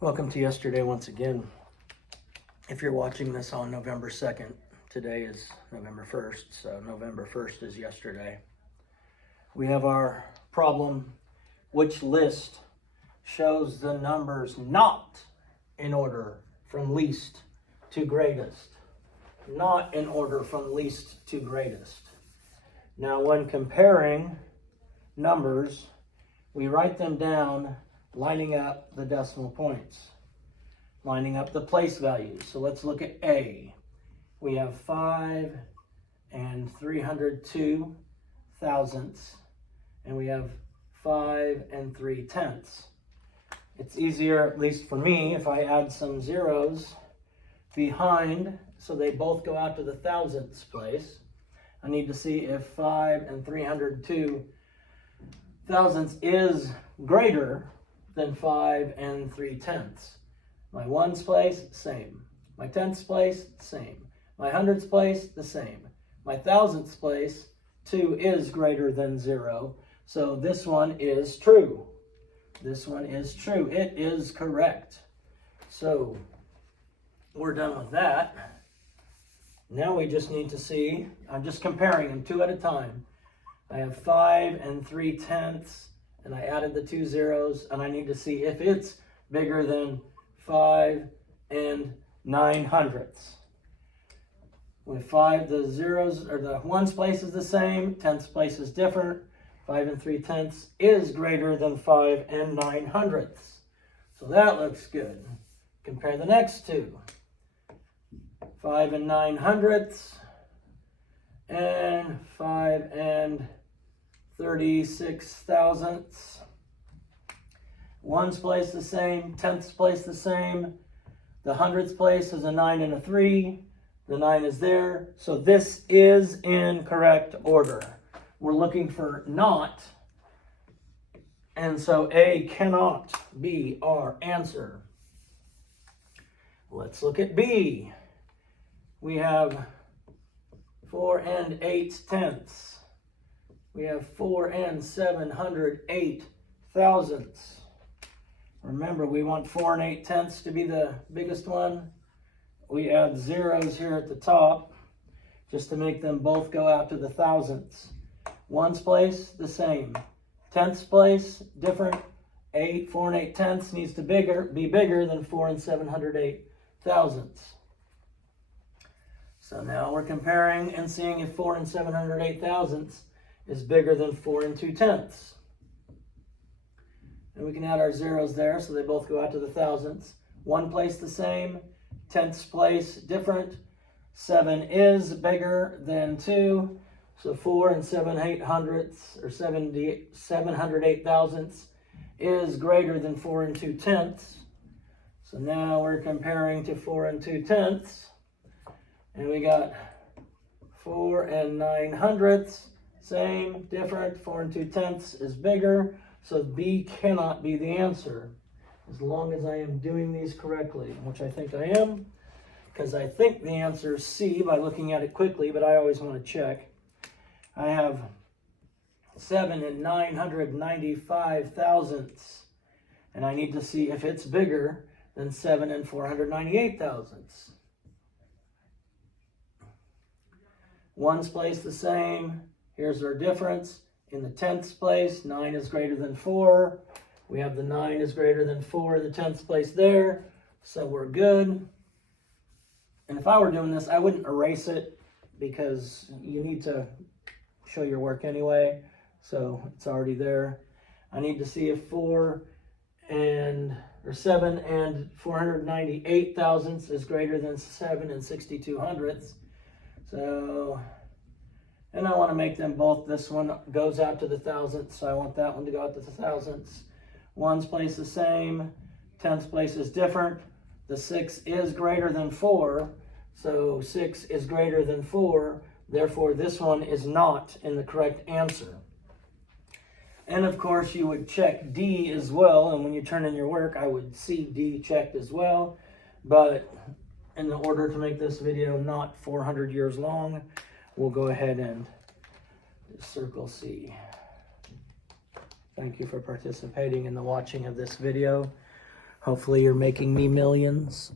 Welcome to yesterday once again. If you're watching this on November 2nd, today is November 1st, so November 1st is yesterday. We have our problem, which list shows the numbers not in order from least to greatest. Not in order from least to greatest. Now when comparing numbers, we write them down lining up the decimal points, lining up the place values. So let's look at A. We have 5 and 302 thousandths, and we have 5 and 3/10. It's easier, at least for me, if I add some zeros behind so they both go out to the thousandths place. I need to see if 5 and 302 thousandths is greater than 5 and 3/10. My ones place, same. My tenths place, same. My hundredths place, the same. My thousandths place, 2 is greater than 0. So this one is true. This one is true. It is correct. So we're done with that. Now we just need to see, I'm just comparing them 2 at a time. I have 5 and 3/10, and I added the 2 zeros, and I need to see if it's bigger than 5 and 9/100ths. With 5, the zeros, or the ones place is the same, tenths place is different. 5 and 3/10 is greater than 5 and 9/100ths. So that looks good. Compare the next two. 5 and 9/100ths, and 5 and 36 thousandths. Ones place the same, tenths place the same. The hundredths place is a 9 and a 3. The 9 is there. So this is in correct order. We're looking for not. And so A cannot be our answer. Let's look at B. We have 4 and 8/10. We have 4 and 708 thousandths. Remember, we want 4 and 8/10 to be the biggest one. We add zeros here at the top just to make them both go out to the thousandths. Ones place, the same. Tenths place, different. 4 and 8/10 needs to be bigger than 4 and 708 thousandths. So now we're comparing and seeing if 4 and 708 thousandths is bigger than 4 and 2/10. And we can add our zeros there so they both go out to the thousandths. One place the same, tenths place different. 7 is bigger than 2. So 4 and 7/800ths, or 708 thousandths, is greater than 4 and 2/10. So now we're comparing to 4 and 2/10. And we got 4 and 9/100ths, same, different. 4 and 2/10 is bigger. So B cannot be the answer, as long as I am doing these correctly, which I think I am, because I think the answer is C by looking at it quickly, but I always want to check. I have 7 and 995 thousandths, and I need to see if it's bigger than 7 and 498 thousandths. Ones place the same. Here's our difference. In the tenths place, 9 is greater than 4. We have the 9 is greater than 4, the tenths place there. So we're good. And if I were doing this, I wouldn't erase it because you need to show your work anyway. So it's already there. I need to see if 7 and 498 thousandths is greater than 7 and 62 hundredths. So, and I want to make them both, this one goes out to the thousandths, so I want that one to go out to the thousandths. Ones place the same, tenths place is different. The 6 is greater than 4, so 6 is greater than 4, therefore this one is not in the correct answer. And of course you would check D as well, and when you turn in your work I would see D checked as well, but in order to make this video not 400 years long, we'll go ahead and circle C. Thank you for participating in the watching of this video. Hopefully you're making me millions.